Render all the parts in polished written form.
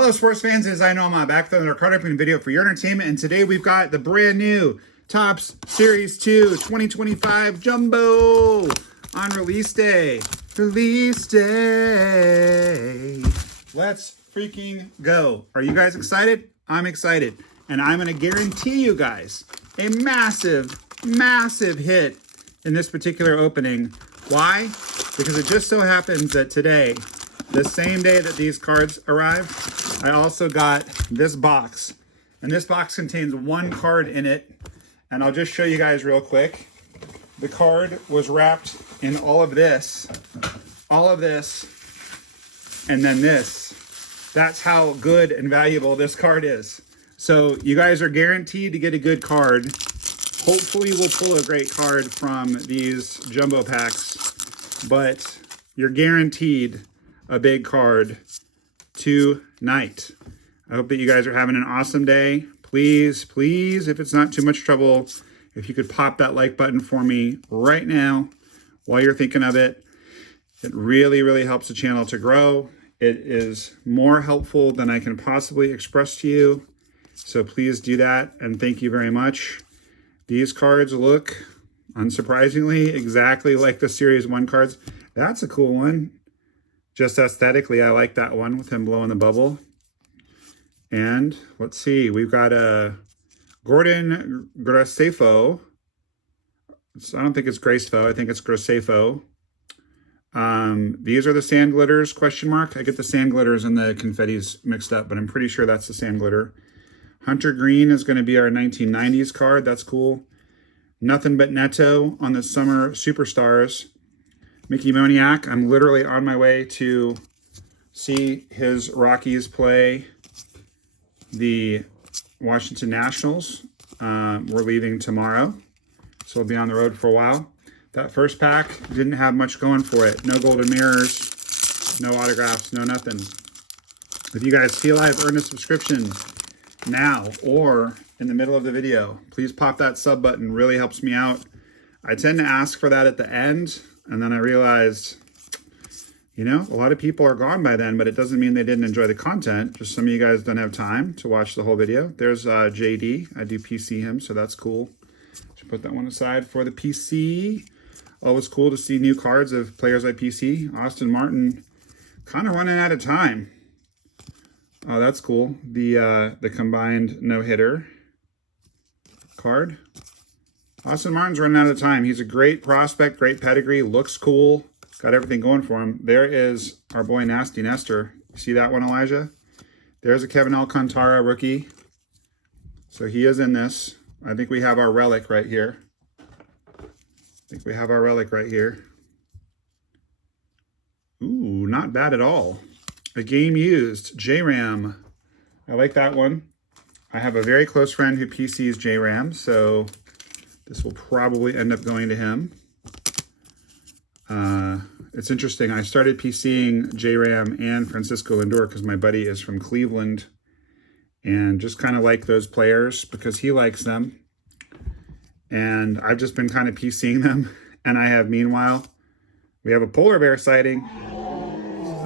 Hello sports fans, it is NOMAH back with another card opening video for your entertainment, and today we've got the brand new Topps Series 2 2025 Jumbo on release day. Release day. Let's freaking go. Are you guys excited? I'm excited, and I'm going to guarantee you guys a massive hit in this particular opening. Why? Because it just so happens that today, the same day that these cards arrived, I also got this box. And this box contains one card in it. And I'll just show you guys real quick. The card was wrapped in all of this, and then this. That's how good and valuable this card is. So you guys are guaranteed to get a good card. Hopefully we'll pull a great card from these jumbo packs, but you're guaranteed a big card tonight. I hope that you guys are having an awesome day. Please, if it's not too much trouble, if you could pop that like button for me right now while you're thinking of it. It really helps the channel to grow. It is more helpful than I can possibly express to you. So please do that, and thank you very much. These cards look, unsurprisingly, exactly like the Series 1 cards. That's a cool one. Just aesthetically, I like that one with him blowing the bubble. And let's see, we've got a Gordon Gracefo. I don't think it's Gracefo, I think it's Gracefo. These are the sand glitters, question mark. I get the sand glitters and the confettis mixed up, but I'm pretty sure that's the sand glitter. Hunter Green is going to be our 1990s card. That's cool. Nothing But Neto on the Summer Superstars. Mickey Moniak, I'm literally on my way to see his Rockies play the Washington Nationals. We're leaving tomorrow, so we'll be on the road for a while. That first pack didn't have much going for it. No golden mirrors, no autographs, no nothing. If you guys feel I've earned a subscription now or in the middle of the video, please pop that sub button. Really helps me out. I tend to ask for that at the end, and then I realized, you know, a lot of people are gone by then, but it doesn't mean they didn't enjoy the content. Just some of you guys don't have time to watch the whole video. There's JD. I do PC him, so that's cool. Should put that one aside for the PC. Always cool to see new cards of players I PC. Austin Martin, kind of running out of time. Oh, that's cool. The combined no-hitter card. Austin Martin's running out of time. He's a great prospect, great pedigree, looks cool, got everything going for him. There is our boy Nasty Nestor. You see that one, Elijah? There's a Kevin Alcantara rookie. So he is in this. I think we have our relic right here. Ooh, not bad at all. A game used, J-Ram. I like that one. I have a very close friend who PCs J-Ram, so this will probably end up going to him. It's interesting. I started PCing J-Ram and Francisco Lindor because my buddy is from Cleveland, and just kind of like those players because he likes them. And I've just been kind of PCing them. And I have, meanwhile, we have a polar bear sighting.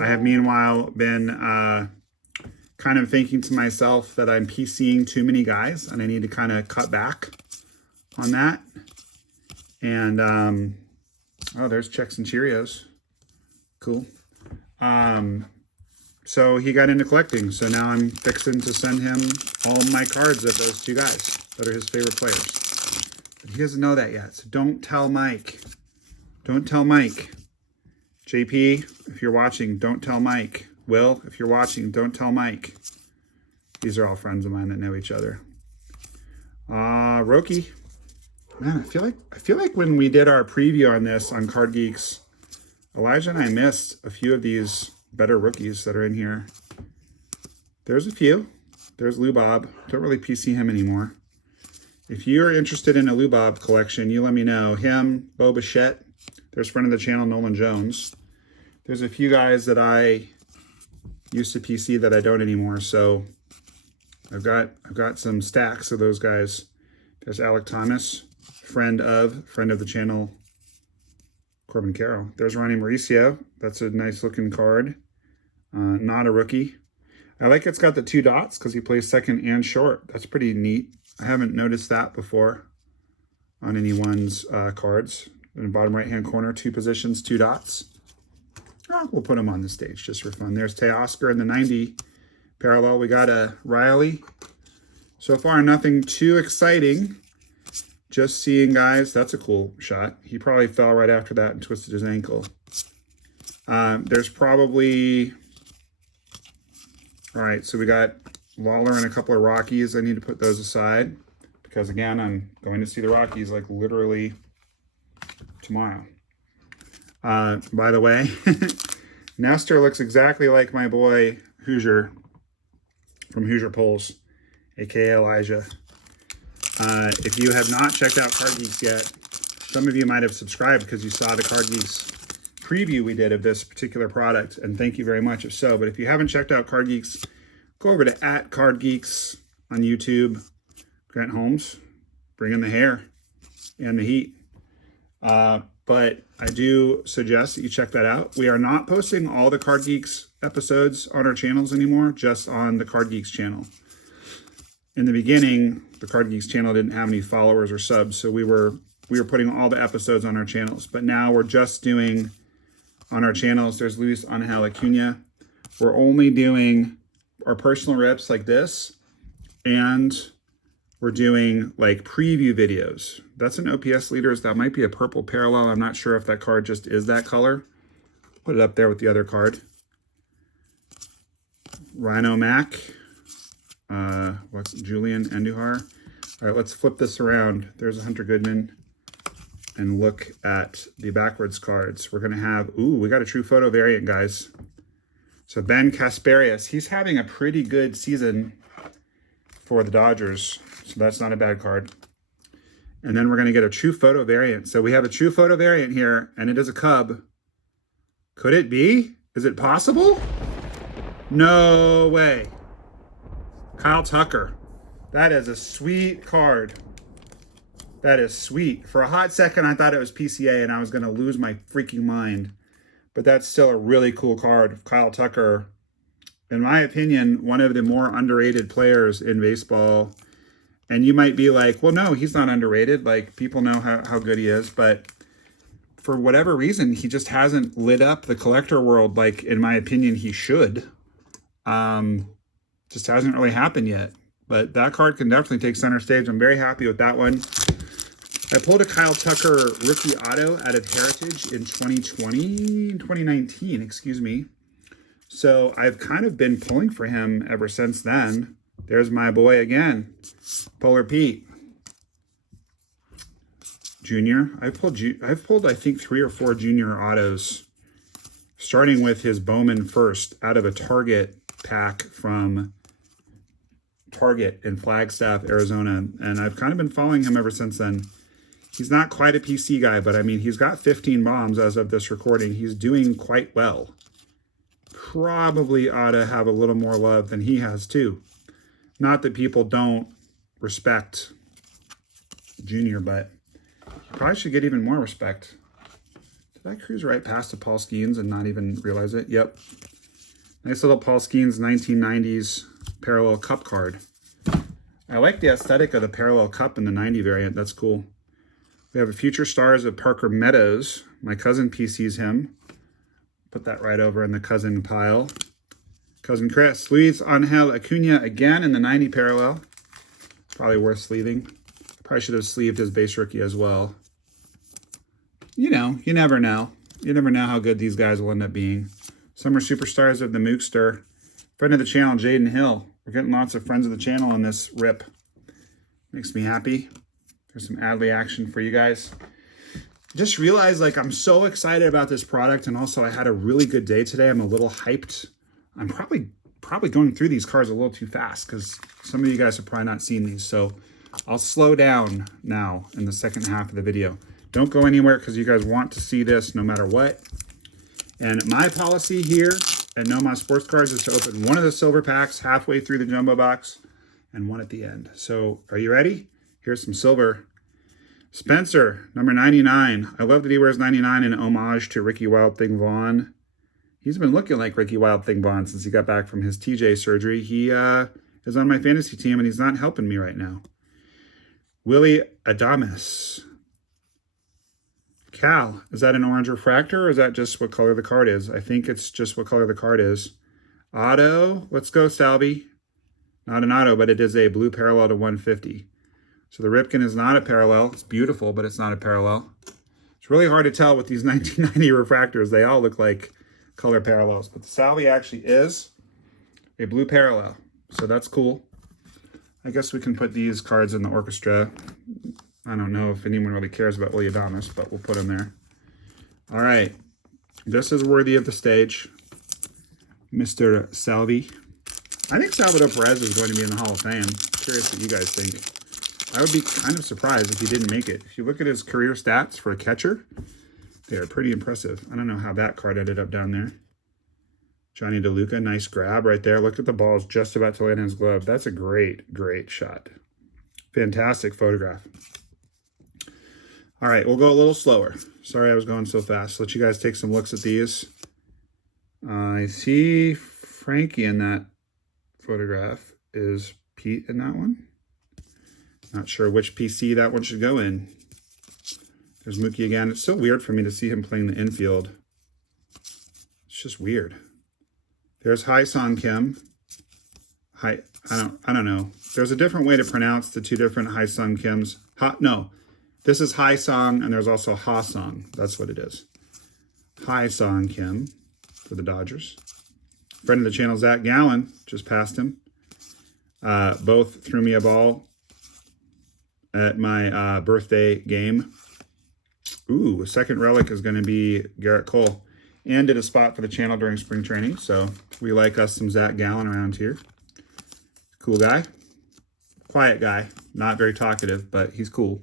I have, meanwhile, been kind of thinking to myself that I'm PCing too many guys and I need to kind of cut back on that. And, oh, there's Chex and Cheerios. Cool. So he got into collecting. So now I'm fixing to send him all my cards of those two guys that are his favorite players. But he doesn't know that yet. So don't tell Mike. Don't tell Mike. JP, if you're watching, don't tell Mike. Will, if you're watching, don't tell Mike. These are all friends of mine that know each other. Roki. Man, I feel like when we did our preview on this on Card Geeks, Elijah and I missed a few of these better rookies that are in here. There's a few. There's Lou Bob. Don't really PC him anymore. If you're interested in a Lou Bob collection, you let me know. Him, Bo Bichette. There's friend of the channel, Nolan Jones. There's a few guys that I used to PC that I don't anymore. So I've got some stacks of those guys. There's Alec Thomas, friend of the channel, Corbin Carroll. There's Ronnie Mauricio. That's a nice looking card. Not a rookie. I like it's got the 2 dots because he plays second and short. That's pretty neat. I haven't noticed that before on anyone's cards. In the bottom right-hand corner, 2 positions, 2 dots. Oh, we'll put him on the stage just for fun. There's Teoscar in the 90 parallel. We got a Riley. So far, nothing too exciting. Just seeing, guys, that's a cool shot. He probably fell right after that and twisted his ankle. There's probably... All right, so we got Lawler and a couple of Rockies. I need to put those aside because, again, I'm going to see the Rockies like literally tomorrow. By the way, Nestor looks exactly like my boy Hoosier from Hoosier Pulls, aka Elijah. If you have not checked out Card Geeks yet, some of you might have subscribed because you saw the Card Geeks preview we did of this particular product, and thank you very much if so. But if you haven't checked out Card Geeks, go over to @CardGeeks on YouTube. Grant Holmes, bring in the hair and the heat. But I do suggest that you check that out. We are not posting all the Card Geeks episodes on our channels anymore, just on the Card Geeks channel. In the beginning, the Card Geeks channel didn't have any followers or subs, so we were putting all the episodes on our channels. But now we're just doing on our channels. There's Luis Angel Acuna. We're only doing our personal rips like this, and we're doing like preview videos. That's an OPS leaders. That might be a purple parallel. I'm not sure if that card just is that color. Put it up there with the other card. Rhino Mac. What's Julian Andujar? All right, let's flip this around. There's a Hunter Goodman. And look at the backwards cards. We're going to have, ooh, we got a true photo variant, guys. So Ben Kasparius, he's having a pretty good season for the Dodgers. So that's not a bad card. And then we're going to get a true photo variant. So we have a true photo variant here, and it is a Cub. Could it be? Is it possible? No way. Kyle Tucker. That is a sweet card. That is sweet. For a hot second, I thought it was PCA and I was going to lose my freaking mind. But that's still a really cool card. Kyle Tucker, in my opinion, one of the more underrated players in baseball. And you might be like, well, no, he's not underrated. Like, people know how good he is. But for whatever reason, he just hasn't lit up the collector world like, in my opinion, he should. Just hasn't really happened yet. But that card can definitely take center stage. I'm very happy with that one. I pulled a Kyle Tucker rookie auto out of Heritage in 2019, excuse me. So I've kind of been pulling for him ever since then. There's my boy again, Polar Pete Junior. I've pulled I think 3 or 4 junior autos, starting with his Bowman first out of a Target pack from Target in Flagstaff, Arizona. And I've kind of been following him ever since then. He's not quite a PC guy, but I mean, he's got 15 bombs as of this recording. He's doing quite well. Probably ought to have a little more love than he has too. Not that people don't respect Junior, but he probably should get even more respect. Did I cruise right past the Paul Skeens and not even realize it? Yep. Nice little Paul Skeens 1990s parallel cup card. I like the aesthetic of the parallel cup in the 90 variant. That's cool. We have a Future Stars of Parker Meadows. My cousin PC's him. Put that right over in the cousin pile. Cousin Chris. Luis Angel Acuna again in the 90 parallel. Probably worth sleeving. Probably should have sleeved his base rookie as well. You know, you never know. You never know how good these guys will end up being. Summer Superstars of the Mookster. Friend of the channel, Jaden Hill. We're getting lots of friends of the channel on this rip. Makes me happy. There's some Adley action for you guys. Just realized, like, I'm so excited about this product, and also I had a really good day today. I'm a little hyped. I'm probably going through these cards a little too fast because some of you guys have probably not seen these. So I'll slow down now in the second half of the video. Don't go anywhere because you guys want to see this no matter what. And my policy here at NOMAH Sports Cards is to open one of the silver packs halfway through the jumbo box and one at the end. So are you ready? Here's some silver. Spencer, number 99. I love that he wears 99 in homage to Ricky Wild Thing Vaughn. He's been looking like Ricky Wild Thing Bond since he got back from his TJ surgery. He is on my fantasy team, and he's not helping me right now. Willie Adames. Cal, is that an orange refractor, or is that just what color the card is? I think it's just what color the card is. Auto, let's go, Salvi. Not an auto, but it is a blue parallel to 150. So the Ripken is not a parallel. It's beautiful, but it's not a parallel. It's really hard to tell with these 1990 refractors. They all look like color parallels, but the Salvi actually is a blue parallel. So that's cool. I guess we can put these cards in the orchestra. I don't know if anyone really cares about Willie Adames, but we'll put them there. All right. This is worthy of the stage. Mr. Salvi. I think Salvador Perez is going to be in the Hall of Fame. Curious what you guys think. I would be kind of surprised if he didn't make it. If you look at his career stats for a catcher, they are pretty impressive. I don't know how that card ended up down there. Johnny DeLuca, nice grab right there. Look at the ball's just about to land in his glove. That's a great, great shot. Fantastic photograph. All right, we'll go a little slower. Sorry I was going so fast. Let you guys take some looks at these. I see Frankie in that photograph. Is Pete in that one? Not sure which PC that one should go in. There's Mookie again. It's still weird for me to see him playing the infield. It's just weird. There's Hai Song Kim. I don't know. There's a different way to pronounce the two different Hai Sung Kims. No, this is Hai Song, and there's also Ha Song. That's what it is. Hai Song Kim for the Dodgers. Friend of the channel, Zach Gallen, just passed him. Both threw me a ball at my birthday game. Ooh, a second relic is going to be Garrett Cole. And did a spot for the channel during spring training. So we like us some Zach Gallen around here. Cool guy. Quiet guy. Not very talkative, but he's cool.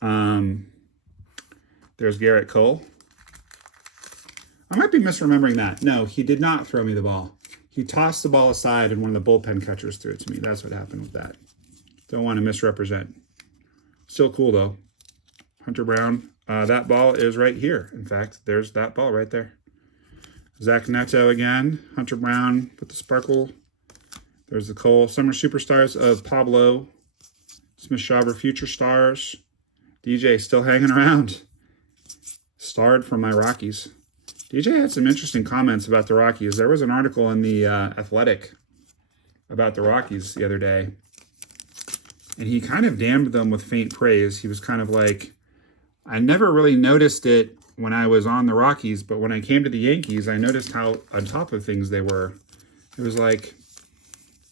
There's Garrett Cole. I might be misremembering that. No, he did not throw me the ball. He tossed the ball aside and one of the bullpen catchers threw it to me. That's what happened with that. Don't want to misrepresent. Still cool, though. Hunter Brown. That ball is right here. In fact, there's that ball right there. Zach Neto again. Hunter Brown with the sparkle. There's the Cole. Summer Superstars of Pablo. Smith Shawver Future Stars. DJ still hanging around. Starred from my Rockies. DJ had some interesting comments about the Rockies. There was an article in the Athletic about the Rockies the other day. And he kind of damned them with faint praise. He was kind of like, I never really noticed it when I was on the Rockies, but when I came to the Yankees, I noticed how on top of things they were. It was like,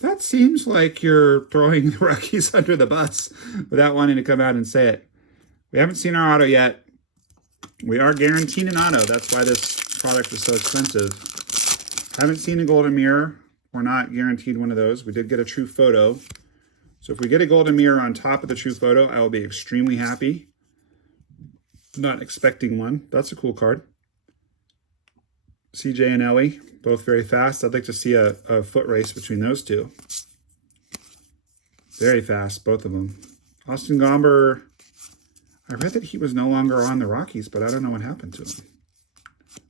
that seems like you're throwing the Rockies under the bus without wanting to come out and say it. We haven't seen our auto yet. We are guaranteed an auto. That's why this product is so expensive. Haven't seen a golden mirror. We're not guaranteed one of those. We did get a true photo. So if we get a golden mirror on top of the true photo, I will be extremely happy. Not expecting one. That's a cool card. CJ and Ellie, both very fast. I'd like to see a foot race between those two. Very fast, both of them. Austin Gomber, I read that he was no longer on the Rockies, but I don't know what happened to him.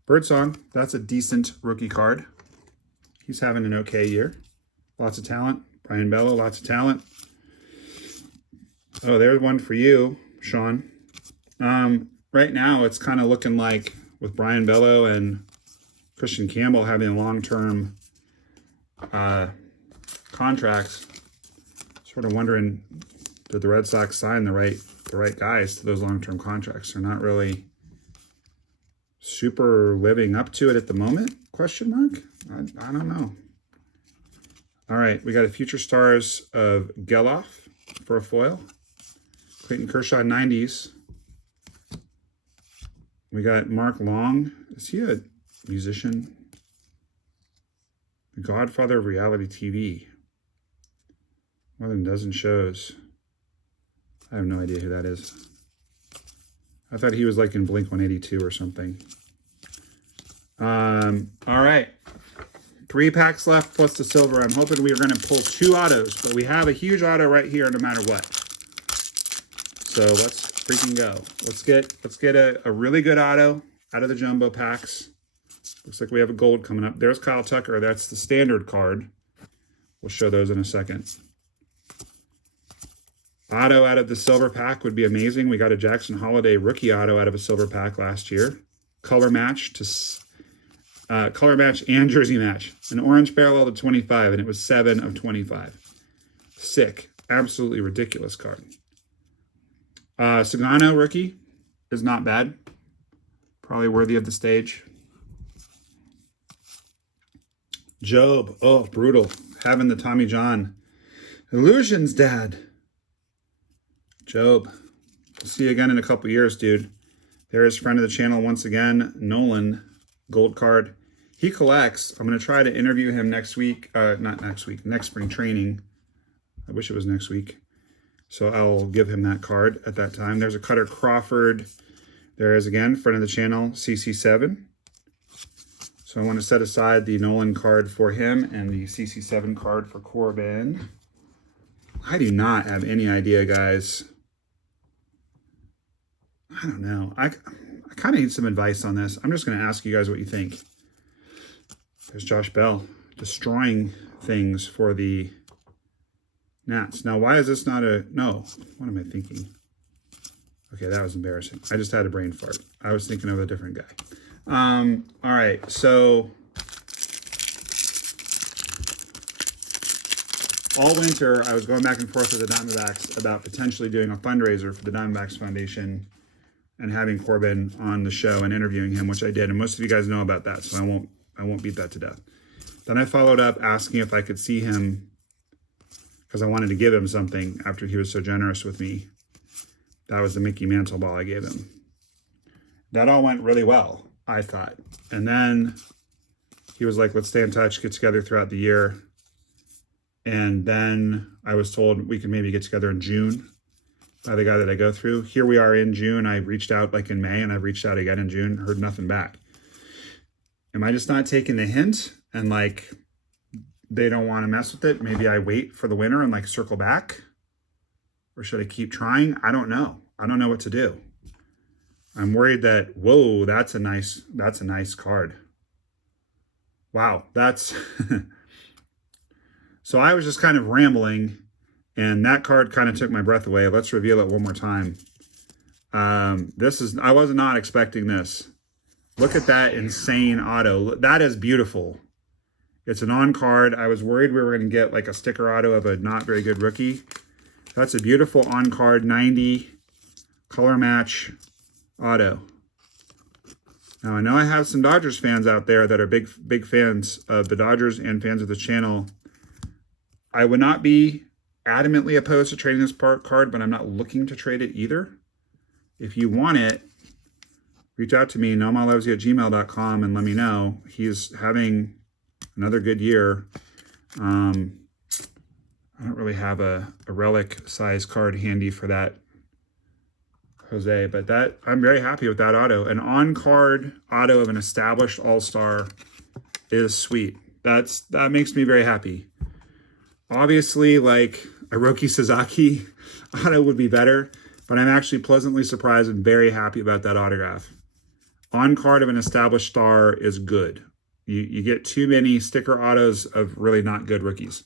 Birdsong, that's a decent rookie card. He's having an okay year. Lots of talent. Brian Bello, lots of talent. Oh, there's one for you, Sean. Right now, it's kind of looking like with Brian Bello and Christian Campbell having long-term contracts, sort of wondering, did the Red Sox sign the right guys to those long-term contracts? They're not really super living up to it at the moment, question mark? I don't know. All right, we got a Future Stars of Geloff for a foil. Clayton Kershaw 90s. We got Mark Long. Is he a musician? The godfather of reality TV. More than a dozen shows. I have no idea who that is. I thought he was like in Blink 182 or something. All right. 3 packs left plus the silver. I'm hoping we are going to pull 2 autos, but we have a huge auto right here no matter what. So let's freaking go. Let's get a really good auto out of the jumbo packs. Looks like we have a gold coming up. There's Kyle Tucker. That's the standard card. We'll show those in a second. Auto out of the silver pack would be amazing. We got a Jackson Holiday rookie auto out of a silver pack last year. Color match and jersey match. An orange parallel to 25, and it was 7 of 25. Sick. Absolutely ridiculous card. Sagano rookie is not bad. Probably worthy of the stage. Job. Oh, brutal. Having the Tommy John. Illusions, Dad. Job. We'll see you again in a couple years, dude. There's friend of the channel once again, Nolan. Gold card. He collects. I'm going to try to interview him next week. Not next week. Next spring training. I wish it was next week. So I'll give him that card at that time. There's a Cutter Crawford. There is, again, friend of the channel, CC7. So I want to set aside the Nolan card for him and the CC7 card for Corbin. I do not have any idea, guys. I don't know. I kind of need some advice on this. I'm just going to ask you guys what you think. There's Josh Bell destroying things for the Nats. Now, why is this not a... No. What am I thinking? Okay, that was embarrassing. I just had a brain fart. I was thinking of a different guy. All right, so... all winter, I was going back and forth with the Diamondbacks about potentially doing a fundraiser for the Diamondbacks Foundation and having Corbin on the show and interviewing him, which I did. And most of you guys know about that, so I won't beat that to death. Then I followed up asking if I could see him because I wanted to give him something after he was so generous with me. That was the Mickey Mantle ball I gave him. That all went really well, I thought. And then he was like, let's stay in touch, get together throughout the year. And then I was told we could maybe get together in June by the guy that I go through. Here we are in June. I reached out like in May, and I reached out again in June, heard nothing back. Am I just not taking the hint and like they don't want to mess with it? Maybe I wait for the winter and like circle back? Or should I keep trying? I don't know. I don't know what to do. I'm worried that, whoa, that's a nice card. Wow, that's... So I was just kind of rambling, and that card kind of took my breath away. Let's reveal it one more time. I was not expecting this. Look at that insane auto. That is beautiful. It's an on card. I was worried we were going to get like a sticker auto of a not very good rookie. That's a beautiful on card 90 color match auto. Now I know I have some Dodgers fans out there that are big fans of the Dodgers and fans of the channel. I would not be adamantly opposed to trading this card, but I'm not looking to trade it either. If you want it, reach out to me, nomahloves@gmail.com, and let me know. He's having another good year. I don't really have a relic size card handy for that, Jose, but that I'm very happy with that auto. An on-card auto of an established all-star is sweet. That makes me very happy. Obviously, like a Roki Sasaki auto would be better, but I'm actually pleasantly surprised and very happy about that autograph. On card of an established star is good. You get too many sticker autos of really not good rookies.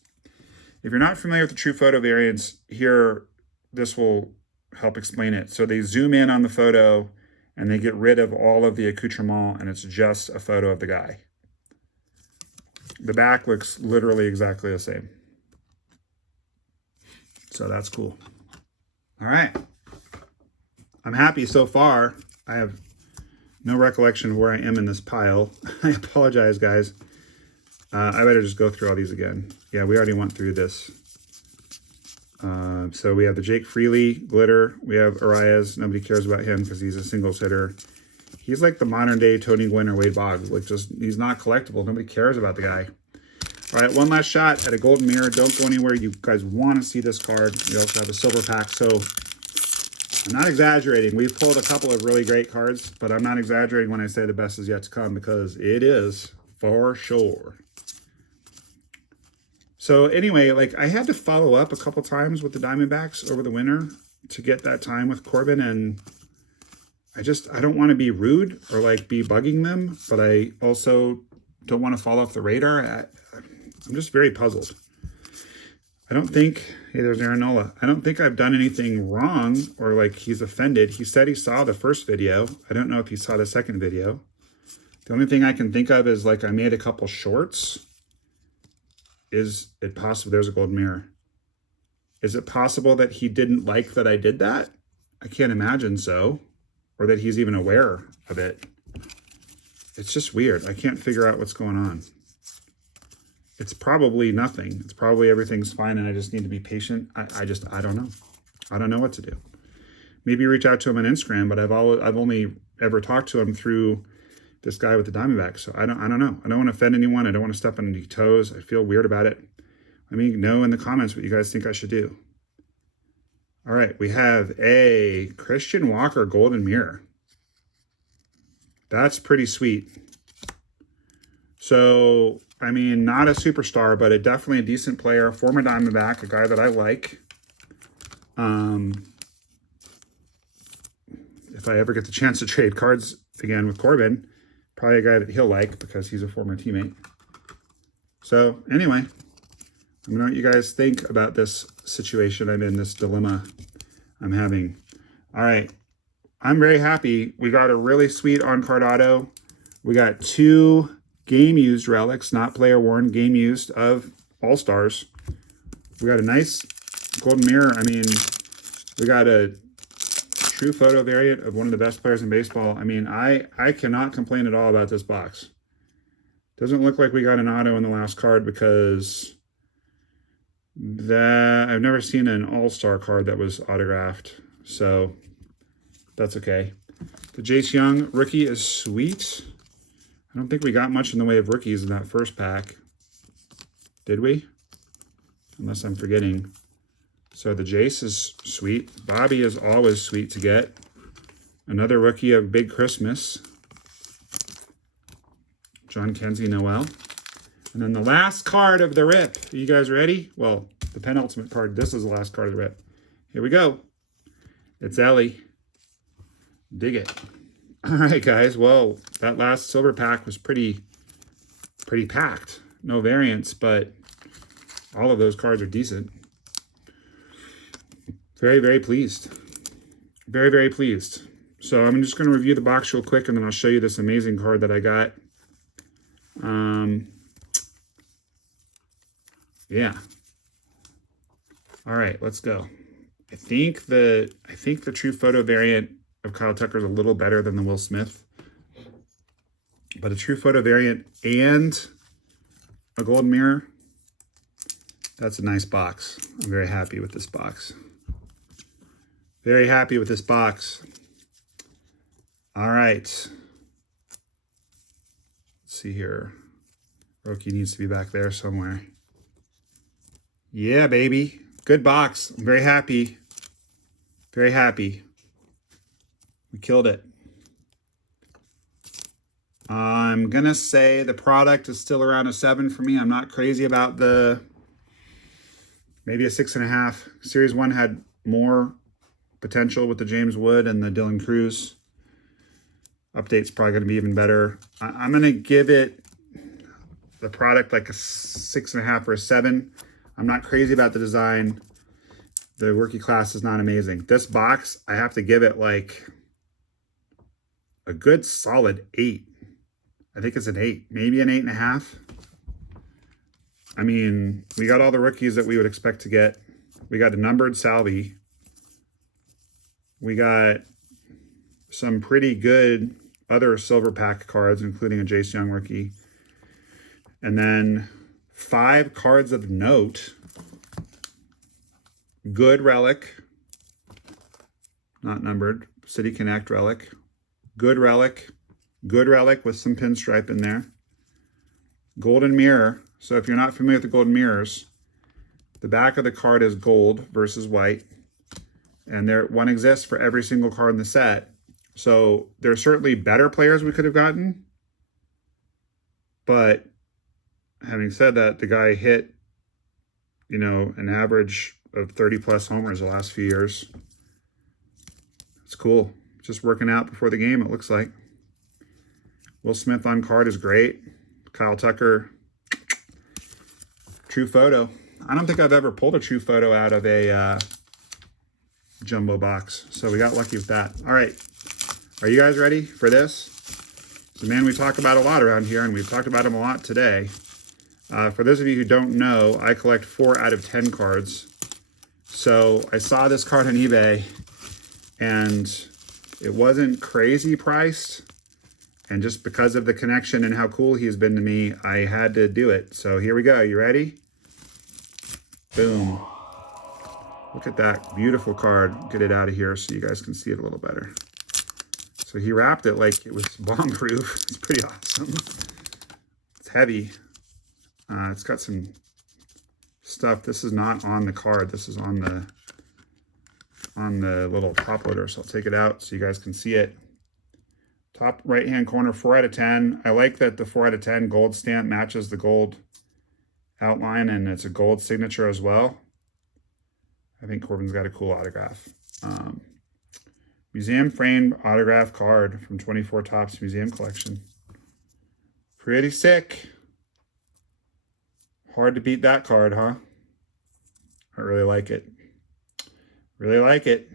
If you're not familiar with the True Photo variants, here, this will help explain it. So they zoom in on the photo and they get rid of all of the accoutrement, and it's just a photo of the guy. The back looks literally exactly the same. So that's cool. All right. I'm happy so far. I have no recollection of where I am in this pile. I apologize, guys. I better just go through all these again. Yeah, we already went through this. So we have the Jake Freely glitter. We have Arias. Nobody cares about him because he's a singles hitter. He's like the modern day Tony Gwynn or Wade Boggs. Like, just, he's not collectible. Nobody cares about the guy. All right, one last shot at a golden mirror. Don't go anywhere. You guys want to see this card. We also have a silver pack. So I'm not exaggerating. We've pulled a couple of really great cards, but I'm not exaggerating when I say the best is yet to come, because it is for sure. So anyway, like, I had to follow up a couple times with the Diamondbacks over the winter to get that time with Corbin, and I don't want to be rude or like be bugging them, but I also don't want to fall off the radar. I'm just very puzzled. I don't think, hey, there's Aaron Nola. I don't think I've done anything wrong or like he's offended. He said he saw the first video. I don't know if he saw the second video. The only thing I can think of is like I made a couple shorts. Is it possible? There's a gold mirror. Is it possible that he didn't like that I did that? I can't imagine so. Or that he's even aware of it. It's just weird. I can't figure out what's going on. It's probably nothing. It's probably everything's fine and I just need to be patient. I don't know. I don't know what to do. Maybe reach out to him on Instagram, but I've only ever talked to him through this guy with the Diamondback. So I don't know. I don't want to offend anyone. I don't want to step on any toes. I feel weird about it. Let me know in the comments what you guys think I should do. All right, we have a Christian Walker Golden Mirror. That's pretty sweet. So, I mean, not a superstar, but definitely a decent player, former Diamondback, a guy that I like. If I ever get the chance to trade cards again with Corbin, probably a guy that he'll like because he's a former teammate. So, anyway, let me know what you guys think about this situation I'm in, this dilemma I'm having. All right, I'm very happy. We got a really sweet on-card auto. We got 2 game-used relics, not player-worn, game-used of All-Stars. We got a nice golden mirror. I mean, we got a true photo variant of one of the best players in baseball. I mean, I cannot complain at all about this box. Doesn't look like we got an auto in the last card because I've never seen an all-star card that was autographed, so that's okay. The Jace Young rookie is sweet. I don't think we got much in the way of rookies in that first pack. Did we? Unless I'm forgetting. So the Jace is sweet. Bobby is always sweet to get. Another rookie of Big Christmas. John Kenzie Noel. And then the last card of the rip. Are you guys ready? Well, the penultimate card. This is the last card of the rip. Here we go. It's Ellie. Dig it. All right, guys. Well, that last silver pack was pretty packed. No variants, but all of those cards are decent. Very, very pleased. Very, very pleased. So I'm just going to review the box real quick, and then I'll show you this amazing card that I got. Yeah. All right, let's go. I think the true photo variant of Kyle Tucker is a little better than the Will Smith. But a true photo variant and a golden mirror, that's a nice box. I'm very happy with this box. Very happy with this box. All right. Let's see here. Roki needs to be back there somewhere. Yeah, baby. Good box. I'm very happy. Very happy. We killed it. I'm going to say the product is still around a 7 for me. I'm not crazy about maybe a 6.5. Series 1 had more potential with the James Wood and the Dylan Cruz. Update's probably going to be even better. I'm going to give it, the product, like a 6.5 or a 7. I'm not crazy about the design. The rookie class is not amazing. This box, I have to give it like a good solid 8. I think it's an 8, maybe an 8.5. I mean, we got all the rookies that we would expect to get. We got a numbered Salvi. We got some pretty good other silver pack cards, including a Jace Young rookie. And then 5 cards of note. Good relic. Not numbered. City Connect relic. Good relic. Good relic with some pinstripe in there. Golden mirror. So if you're not familiar with the golden mirrors, the back of the card is gold versus white. And one exists for every single card in the set. So there are certainly better players we could have gotten. But having said that, the guy hit, an average of 30 plus homers the last few years. It's cool. just working out before the game, it looks like. Will Smith on card is great. Kyle Tucker, true photo. I don't think I've ever pulled a true photo out of a jumbo box, so we got lucky with that. All right, are you guys ready for this? It's a man we talk about a lot around here, and we've talked about him a lot today. For those of you who don't know, I collect 4 out of 10 cards. So I saw this card on eBay, and it wasn't crazy priced. And just because of the connection and how cool he's been to me, I had to do it. So here we go. You ready? Boom. Look at that beautiful card. Get it out of here so you guys can see it a little better. So he wrapped it like it was bomb-proof. It's pretty awesome. It's heavy. It's got some stuff. This is not on the card. This is on the little top loader. So I'll take it out so you guys can see it. Top right-hand corner, 4 out of 10. I like that the 4 out of 10 gold stamp matches the gold outline, and it's a gold signature as well. I think Corbin's got a cool autograph. Museum framed autograph card from 24 Topps Museum Collection. Pretty sick. Hard to beat that card, huh? I really like it. Really like it.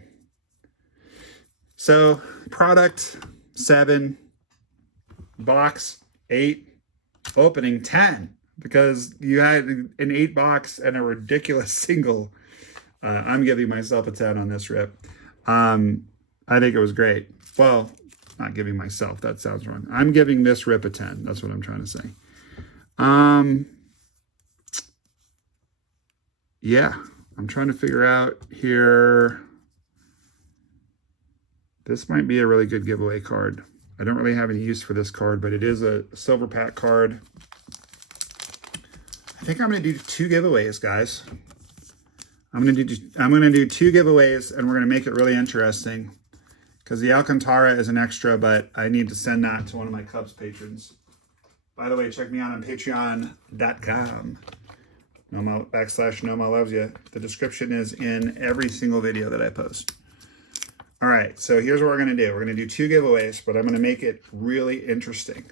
So, product 7, box 8, opening 10, because you had an 8 box and a ridiculous single. I'm giving myself a 10 on this rip. I think it was great. Well, not giving myself, that sounds wrong. I'm giving this rip a 10. That's what I'm trying to say. Yeah, I'm trying to figure out here. This might be a really good giveaway card. I don't really have any use for this card, but it is a silver pack card. I think I'm going to do 2 giveaways, guys. I'm going to do 2 giveaways, and we're going to make it really interesting because the Alcantara is an extra, but I need to send that to one of my Cubs patrons. By the way, check me out on patreon.com. /NOMAH loves you. The description is in every single video that I post. All right, so here's what we're going to do. We're going to do 2 giveaways, but I'm going to make it really interesting.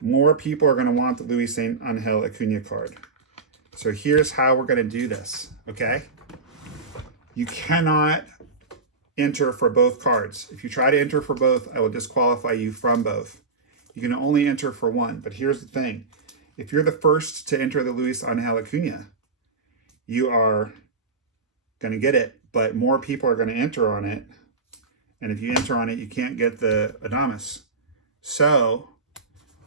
More people are going to want the Luis Angel Acuna card. So here's how we're going to do this, okay? You cannot enter for both cards. If you try to enter for both, I will disqualify you from both. You can only enter for one, but here's the thing. If you're the first to enter the Luis Angel Acuna, you are going to get it, but more people are going to enter on it. And if you enter on it, you can't get the Adames. So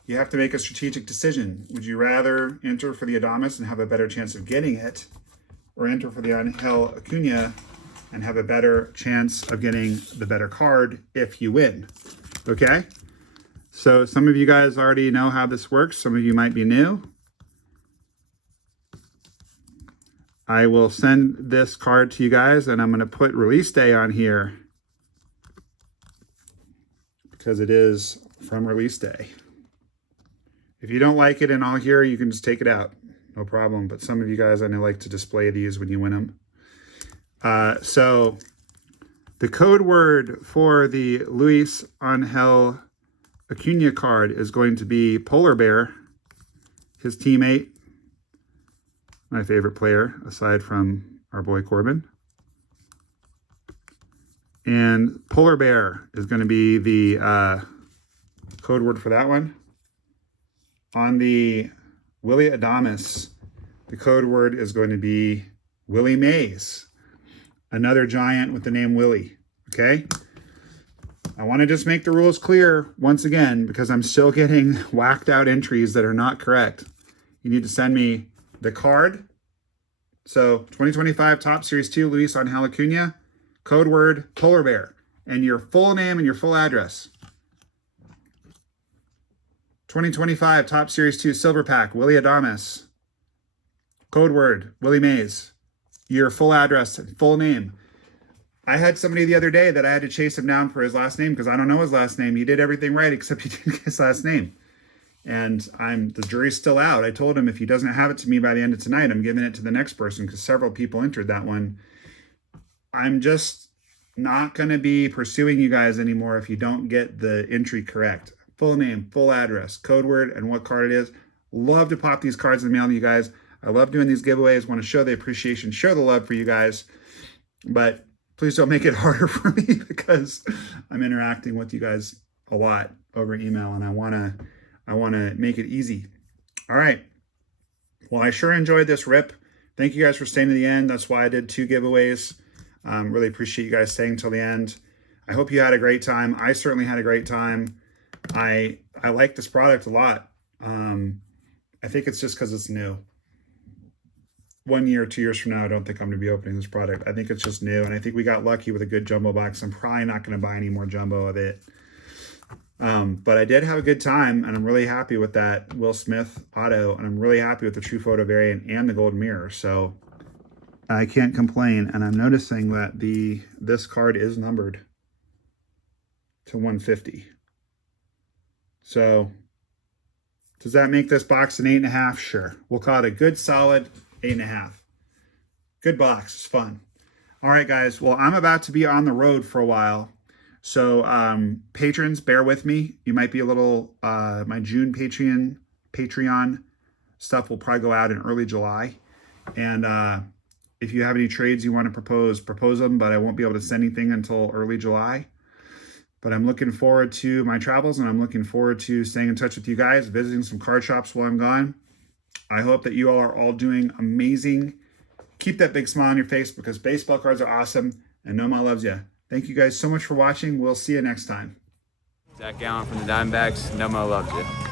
you have to make a strategic decision. Would you rather enter for the Adames and have a better chance of getting it, or enter for the Angel Acuna and have a better chance of getting the better card if you win? Okay? So some of you guys already know how this works. Some of you might be new. I will send this card to you guys, and I'm going to put release day on here because it is from release day. If you don't like it and all here, you can just take it out. No problem. But some of you guys, I know, like to display these when you win them. So the code word for the Luis Angel Acuna card is going to be Polar Bear, his teammate, my favorite player, aside from our boy Corbin. And Polar Bear is going to be the code word for that one. On the Willie Adames, the code word is going to be Willie Mays, another giant with the name Willie, okay? I want to just make the rules clear once again because I'm still getting whacked out entries that are not correct. You need to send me the card. So 2025 Topps Series 2 Luis Angel Acuna, code word Polar Bear, and your full name and your full address. 2025 Topps Series 2 Silver Pack Willie Adames, code word Willie Mays, your full address and full name. I had somebody the other day that I had to chase him down for his last name because I don't know his last name. He did everything right except he didn't get his last name. And the jury's still out. I told him if he doesn't have it to me by the end of tonight, I'm giving it to the next person because several people entered that one. I'm just not going to be pursuing you guys anymore if you don't get the entry correct. Full name, full address, code word, and what card it is. Love to pop these cards in the mail to you guys. I love doing these giveaways. Want to show the appreciation, show the love for you guys. But please don't make it harder for me because I'm interacting with you guys a lot over email, and I wanna make it easy. All right. Well, I sure enjoyed this rip. Thank you guys for staying to the end. That's why I did 2 giveaways. Really appreciate you guys staying till the end. I hope you had a great time. I certainly had a great time. I like this product a lot. I think it's just because it's new. 1 year, 2 years from now, I don't think I'm going to be opening this product. I think it's just new, and I think we got lucky with a good jumbo box. I'm probably not going to buy any more jumbo of it. But I did have a good time, and I'm really happy with that Will Smith auto, and I'm really happy with the True Photo variant and the gold mirror. So I can't complain, and I'm noticing that this card is numbered to 150. So does that make this box an 8.5? Sure. We'll call it a good solid 8.5. Good box. It's fun. All right, guys. Well, I'm about to be on the road for a while. So patrons, bear with me. You might be a little, my June Patreon stuff will probably go out in early July. And if you have any trades you want to propose them, but I won't be able to send anything until early July. But I'm looking forward to my travels, and I'm looking forward to staying in touch with you guys, visiting some card shops while I'm gone. I hope that you all are all doing amazing. Keep that big smile on your face because baseball cards are awesome, and NOMAH loves you. Thank you guys so much for watching. We'll see you next time. Zach Allen from the Diamondbacks. NOMAH loves you.